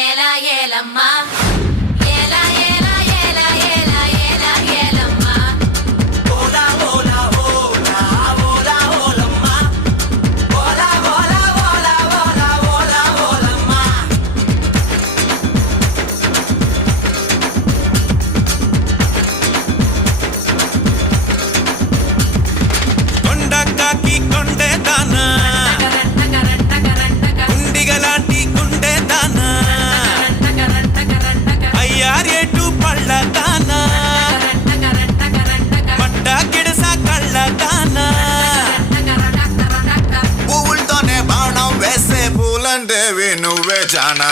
ఏలా ఏలమ్మా ఏలా ఏలా ఏలా ఏలా ఏలా ఏలమ్మా ఓలా ఓలా ఓలా ఓలా ఓలమ్మా ఓలా ఓలా ఓలా ఓలా ఓలా ఓలమ్మా కొండకాకి కొండే దానా గుండిగలాంటి గుండె దానా అయ్యారేటు పళ్ళ దానా పడ్డ గిడస కళ్ళ దానా పువ్వులతోనే బాణం వేసే పూలంటేవి నువ్వే జానా